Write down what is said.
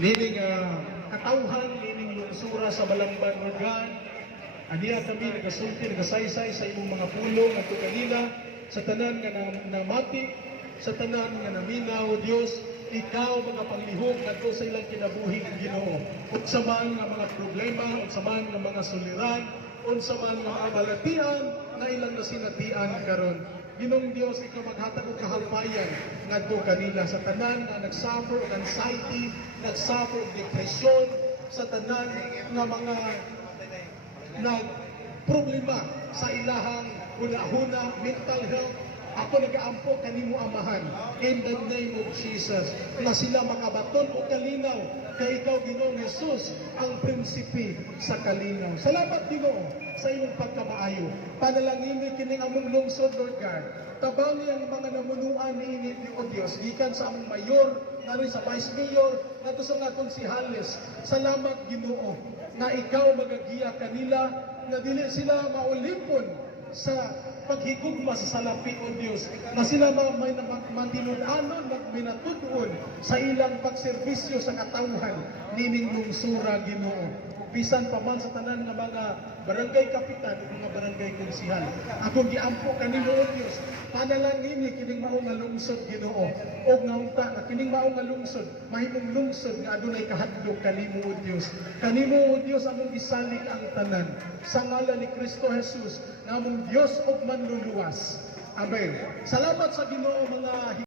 nining katawhan, nining lungsura sa Balamban, Lord God. Aniya kami nagasulti, nagasaysay sa imong mga pulong at kanila sa tanan nga namati, sa tanan nga naminaw, O Diyos, ikaw mga panglihok ngadto sa ilang kinabuhi ng Ginoo. Unsa man nga mga problema, unsa man nga mga suliran, unsa man nga mga balatian na ilang nasinatian karon. Ginoong Dios, ikaw maghatag og kahalpayan ngadto kanila sa tanan nga nagsuffer og anxiety, nagsuffer og depression, sa tanan nga mga problema sa ilahang hunahuna, mental health. Ako nagaampo kanimo Amahan in the name of Jesus na sila makabaton o kalinaw kay ikaw Ginoong Jesus ang prinsipe sa kalinaw. Salamat Ginoo sa iyong pagkamaayo. Panalangin kining among lungsod, Lord God. Tabangi ang mga namunuan ni O Dios gikan sa among mayor, nari sa vice mayor, nato sa mga konsihales. Salamat Ginoo na ikaw magagiya kanila na dili sila maulimpon sa paghigugma sa salapi o Dios, na sila may mantinud-anon, minatutuon sa ilang pagserbisyo sa katawhan nining lungsura Ginoo. Bisan pa man sa tanan nga mga barangay kapitan o mga barangay konsihal. Akong giampo kanimo o Dios, panalangin ni kining mao nga lungsod Ginoo. O nga unta na kining mao nga lungsod, mahimong lungsod nga adunay kahadlok kanimo o Dios. Kanimo o Dios among gisalig ang tanan sa ngalan ni Kristo Jesus nga among Dios ug manluluwas. Amen. Salamat sa Ginoo mga